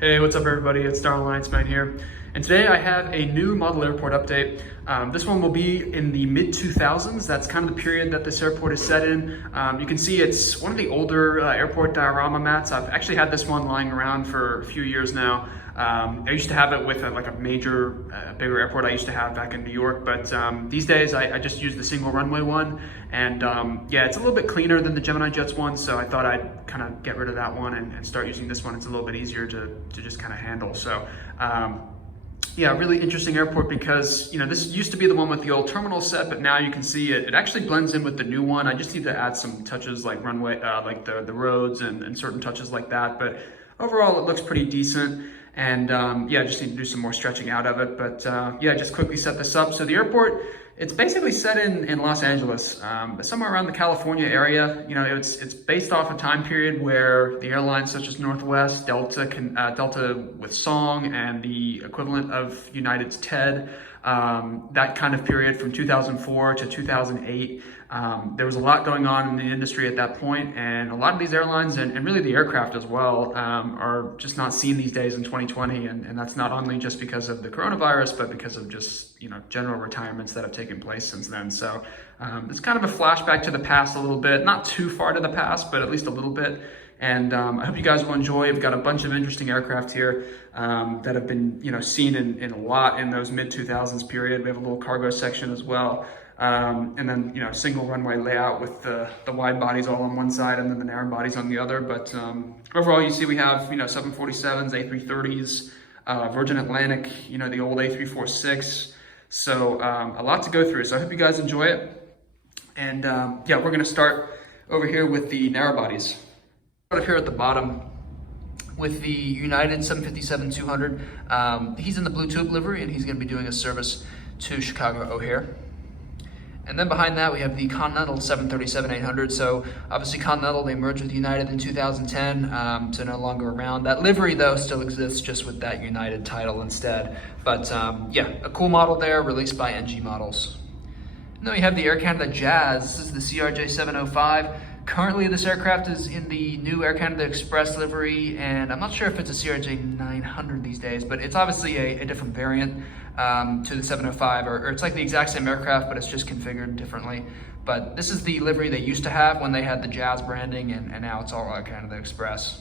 Hey, what's up everybody? It's StarAllianceMan here. And today I have a new model airport update. This one will be in the mid-2000s. That's kind of the period that this airport is set in. You can see it's one of the older airport diorama mats. I've actually had this one lying around for a few years now. I used to have it with like a major, bigger airport I used to have back in New York, but these days I just use the single runway one. And yeah, it's a little bit cleaner than the Gemini Jets one, so I thought I'd kind of get rid of that one and start using this one. It's a little bit easier to just kind of handle. So yeah, really interesting airport because, you know, this used to be the one with the old terminal set, but now you can see it actually blends in with the new one. I just need to add some touches like runway, like the roads and certain touches like that. But overall, it looks pretty decent. And yeah, just need to do some more stretching out of it. But yeah, just quickly set this up. So the airport, it's basically set in Los Angeles, but somewhere around the California area. You know, it's based off a time period where the airlines such as Northwest, Delta with Song, and the equivalent of United's TED, that kind of period from 2004 to 2008. There was a lot going on in the industry at that point, and a lot of these airlines and really the aircraft as well are just not seen these days in 2020, and that's not only just because of the coronavirus, but because of just, you know, general retirements that have taken place since then. So it's kind of a flashback to the past a little bit, not too far to the past, but at least a little bit. And I hope you guys will enjoy. We've got a bunch of interesting aircraft here that have been, you know, seen in a lot in those mid-2000s period. We have a little cargo section as well. And then, you know, single runway layout with the wide bodies all on one side and then the narrow bodies on the other. But overall, you see we have, you know, 747s, A330s, Virgin Atlantic, you know, the old A346. So a lot to go through. So I hope you guys enjoy it. And yeah, we're going to start over here with the narrow bodies. Up here at the bottom with the United 757-200. He's in the blue tube livery, and he's going to be doing a service to Chicago O'Hare. And then behind that, we have the Continental 737-800. So obviously Continental, they merged with United in 2010, so no longer around. That livery, though, still exists, just with that United title instead. But yeah, a cool model there, released by NG Models. And then we have the Air Canada Jazz. This is the CRJ705. Currently, this aircraft is in the new Air Canada Express livery, and I'm not sure if it's a CRJ900 these days, but it's obviously a different variant to the 705, or it's like the exact same aircraft, but it's just configured differently. But this is the livery they used to have when they had the Jazz branding, and now it's all Air Canada Express.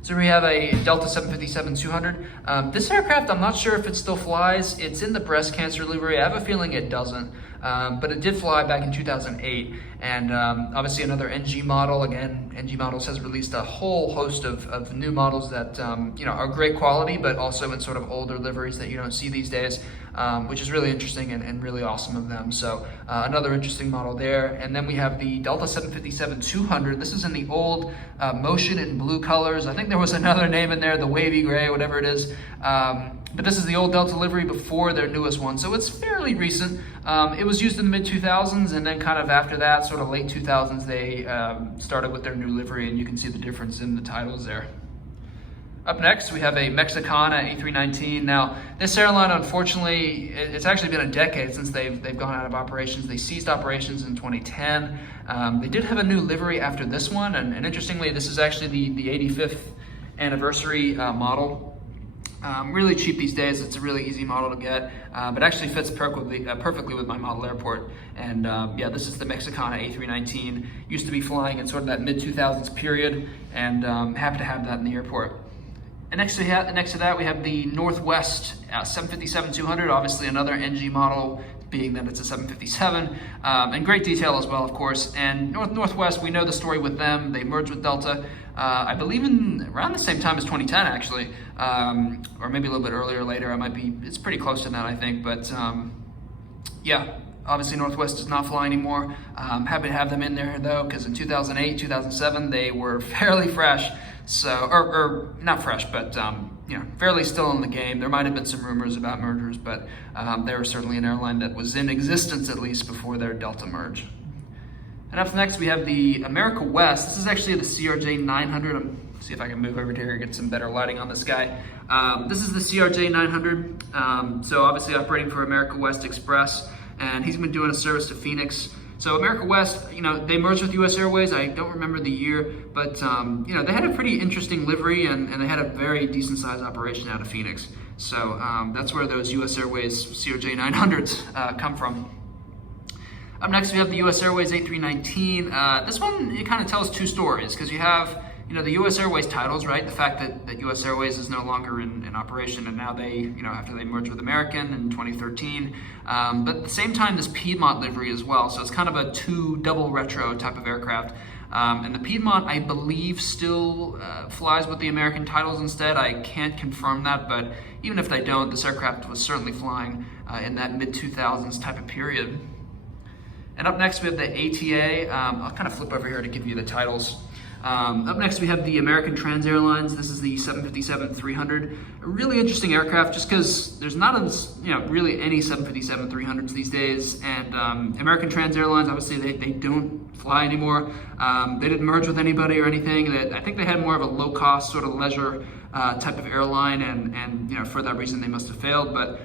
So we have a Delta 757-200. This aircraft, I'm not sure if it still flies. It's in the breast cancer livery. I have a feeling it doesn't, but it did fly back in 2008. And obviously another NG model. Again, NG Models has released a whole host of new models that you know, are great quality, but also in sort of older liveries that you don't see these days, which is really interesting and really awesome of them. So another interesting model there. And then we have the Delta 757-200. This is in the old Motion in blue colors. I think there was another name in there, the wavy gray, whatever it is. But this is the old Delta livery before their newest one, so it's fairly recent. It was used in the mid-2000s, and then kind of after that, sort of late 2000s, they started with their new livery, and you can see the difference in the titles there. Up next, we have a Mexicana A319. Now, this airline, unfortunately, it's actually been a decade since they've gone out of operations. They ceased operations in 2010. They did have a new livery after this one, and interestingly, this is actually the 85th anniversary model. Really cheap these days. It's a really easy model to get, but actually fits perfectly with my model airport. And yeah, this is the Mexicana A319. Used to be flying in sort of that mid-2000s period, and happy to have that in the airport. And next to that, we have the Northwest 757-200, obviously another NG model, being that it's a 757, and great detail as well, of course. And Northwest, we know the story with them. They merged with Delta, I believe around the same time as 2010, actually, or maybe a little bit earlier or later. It's pretty close to that, I think. But yeah, obviously Northwest does not fly anymore. Happy to have them in there, though, because in 2008, 2007, they were fairly fresh. So, or not fresh, but you know, fairly still in the game. There might have been some rumors about mergers, but they were certainly an airline that was in existence at least before their Delta merge. And up next, we have the America West. This is actually the CRJ900. See if I can move over here and get some better lighting on this guy. This is the CRJ900. So obviously operating for America West Express, and he's been doing a service to Phoenix So America West, they merged with US Airways. I don't remember the year, but they had a pretty interesting livery, and they had a very decent sized operation out of Phoenix. So that's where those US Airways CRJ 900s come from. Up next, we have the US Airways A319. This one, it kind of tells two stories, because you have the US Airways titles, right? The fact that US Airways is no longer in operation, and now they, after they merged with American in 2013. But at the same time, this Piedmont livery as well. So it's kind of a double retro type of aircraft. And the Piedmont, I believe, still flies with the American titles instead. I can't confirm that, but even if they don't, this aircraft was certainly flying in that mid-2000s type of period. And up next, we have the ATA. I'll kind of flip over here to give you the titles. Up next, we have the American Trans Airlines. This is the 757-300. A really interesting aircraft, just because there's not really any 757-300s these days. And American Trans Airlines, obviously, they don't fly anymore. They didn't merge with anybody or anything. I think they had more of a low-cost sort of leisure type of airline, and for that reason, they must have failed. But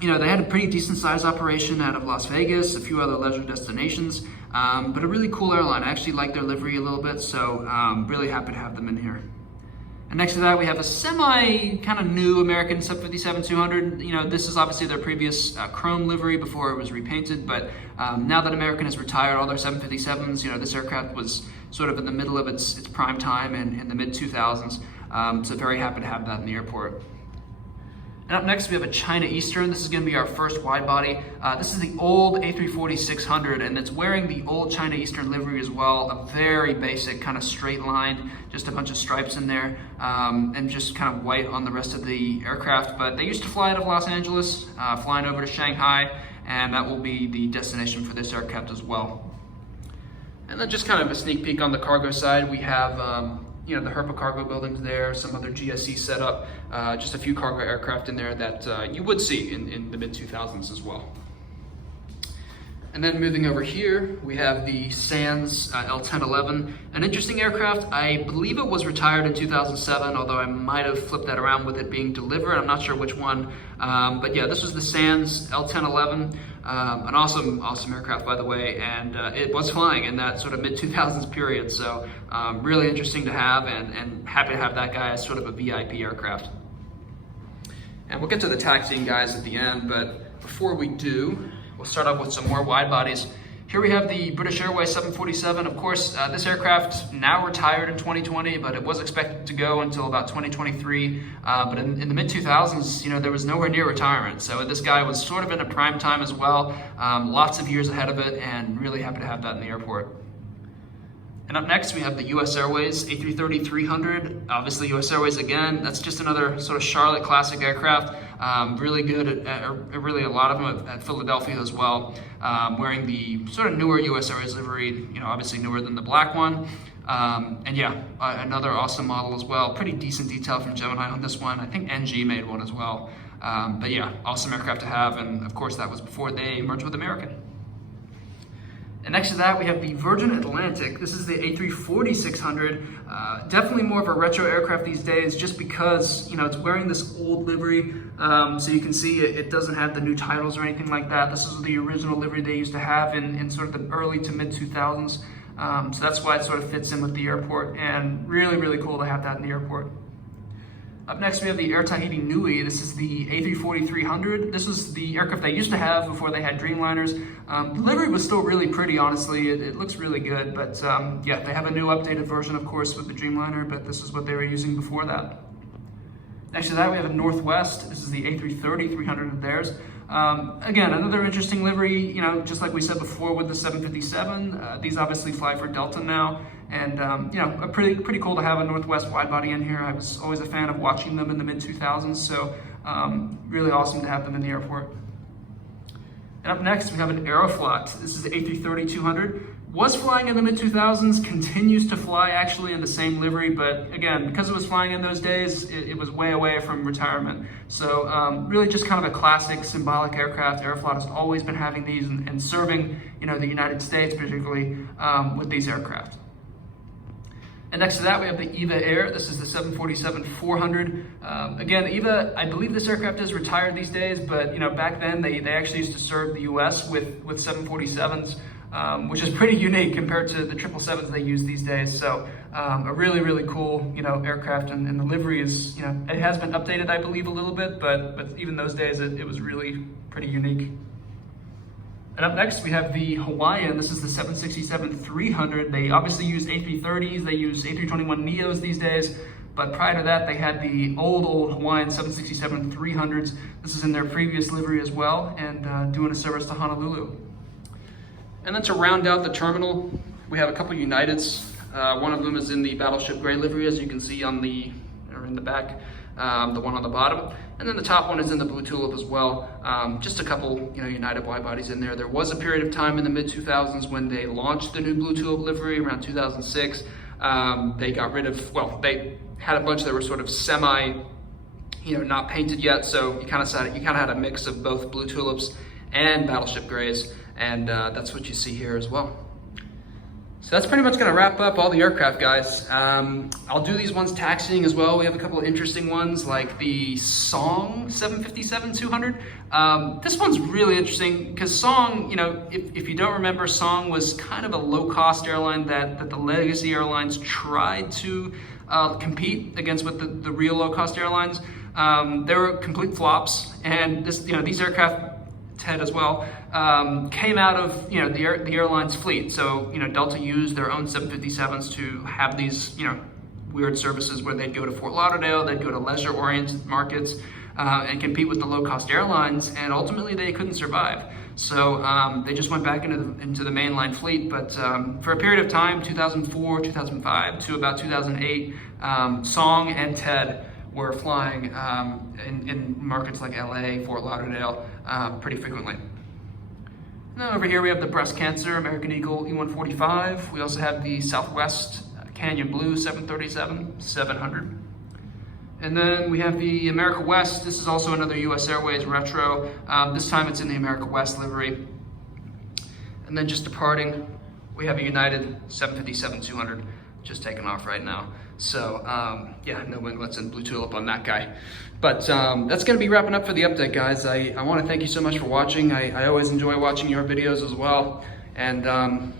they had a pretty decent sized operation out of Las Vegas, a few other leisure destinations, but a really cool airline. I actually like their livery a little bit, so really happy to have them in here. And next to that, we have a semi kind of new American 757-200. This is obviously their previous chrome livery before it was repainted, but now that American has retired all their 757s, this aircraft was sort of in the middle of its prime time in the mid-2000s, so very happy to have that in the airport. And up next, we have a China Eastern. This is going to be our first wide body. This is the old A340-600, and it's wearing the old China Eastern livery as well. A very basic, kind of straight line, just a bunch of stripes in there, and just kind of white on the rest of the aircraft. But they used to fly out of Los Angeles, flying over to Shanghai, and that will be the destination for this aircraft as well. And then just kind of a sneak peek on the cargo side, we have the Herpa cargo buildings there, some other GSE setup, just a few cargo aircraft in there that you would see in the mid-2000s as well. And then moving over here, we have the Sands L1011, an interesting aircraft. I believe it was retired in 2007, although I might have flipped that around with it being delivered. I'm not sure which one. But yeah, this was the Sands L1011, an awesome aircraft, by the way, and it was flying in that sort of mid-2000s period. So really interesting to have, and happy to have that guy as sort of a VIP aircraft. And we'll get to the taxiing guys at the end, but before we do, we'll start off with some more wide bodies. Here we have the British Airways 747. Of course, this aircraft now retired in 2020, but it was expected to go until about 2023. But in the mid-2000s, there was nowhere near retirement. So this guy was sort of in a prime time as well. Lots of years ahead of it, and really happy to have that in the airport. And up next, we have the US Airways A330-300. Obviously, US Airways again, that's just another sort of Charlotte classic aircraft. Really good really a lot of them at Philadelphia as well. Wearing the sort of newer US Airways livery, obviously newer than the black one. And yeah, another awesome model as well. Pretty decent detail from Gemini on this one. I think NG made one as well. But yeah, awesome aircraft to have. And of course, that was before they merged with American. And next to that, we have the Virgin Atlantic. This is the A340-600. Definitely more of a retro aircraft these days, just because it's wearing this old livery. So you can see it doesn't have the new titles or anything like that. This is the original livery they used to have in sort of the early to mid-2000s. So that's why it sort of fits in with the airport, and really, really cool to have that in the airport. Up next, we have the Air Tahiti Nui. This is the A340-300. This is the aircraft they used to have before they had Dreamliners. The livery was still really pretty, honestly. It looks really good, but yeah, they have a new updated version, of course, with the Dreamliner, but this is what they were using before that. Next to that, we have a Northwest. This is the A330-300 of theirs. Again, another interesting livery, just like we said before with the 757. These obviously fly for Delta now. And pretty cool to have a Northwest wide body in here. I was always a fan of watching them in the mid-2000s, so really awesome to have them in the airport. And up next, we have an Aeroflot. This is the A330-200. Was flying in the mid-2000s, continues to fly actually in the same livery, but again, because it was flying in those days, it was way away from retirement. So really just kind of a classic symbolic aircraft. Aeroflot has always been having these and serving the United States particularly with these aircraft. And next to that, we have the EVA Air. This is the 747-400. Again, EVA, I believe this aircraft is retired these days, but back then they actually used to serve the US with 747s, which is pretty unique compared to the 777s they use these days. So a really, really cool, aircraft, and the livery is, it has been updated, I believe, a little bit, but even those days, it was really pretty unique. And up next, we have the Hawaiian. This is the 767-300. They obviously use A330s. They use A321neos these days. But prior to that, they had the old Hawaiian 767-300s. This is in their previous livery as well, and doing a service to Honolulu. And then to round out the terminal, we have a couple Uniteds. One of them is in the Battleship Gray livery, as you can see in the back. The one on the bottom, and then the top one is in the Blue Tulip as well. Just a couple, United wide bodies in there. There was a period of time in the mid-2000s when they launched the new Blue Tulip livery around 2006. They got rid of, they had a bunch that were sort of semi, not painted yet. So you kind of had a mix of both Blue Tulips and Battleship Grays, and that's what you see here as well. So that's pretty much going to wrap up all the aircraft, guys. I'll do these ones taxiing as well. We have a couple of interesting ones like the Song 757-200. This one's really interesting because Song, if you don't remember, Song was kind of a low-cost airline that the legacy airlines tried to compete against with the real low-cost airlines. They were complete flops, and these aircraft, Ted as well, came out of the airline's fleet. So Delta used their own 757s to have these weird services where they'd go to Fort Lauderdale, they'd go to leisure-oriented markets and compete with the low-cost airlines, and ultimately they couldn't survive. So they just went back into the mainline fleet. But for a period of time, 2004, 2005 to about 2008, Song and Ted were flying in markets like LA, Fort Lauderdale, pretty frequently. Now over here we have the breast cancer American Eagle E145. We also have the Southwest Canyon Blue 737-700. And then we have the America West. This is also another US Airways retro. This time it's in the America West livery. And then just departing, we have a United 757-200 just taking off right now. So yeah, no winglets and Blue Tulip on that guy. But that's gonna be wrapping up for the update, guys. I wanna thank you so much for watching. I always enjoy watching your videos as well. And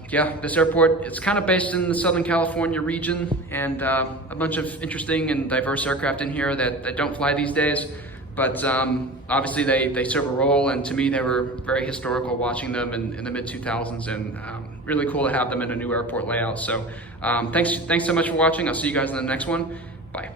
yeah, this airport, it's kind of based in the Southern California region, and a bunch of interesting and diverse aircraft in here that don't fly these days. But obviously they serve a role, and to me they were very historical watching them in the mid-2000s, and really cool to have them in a new airport layout. So thanks so much for watching. I'll see you guys in the next one. Bye.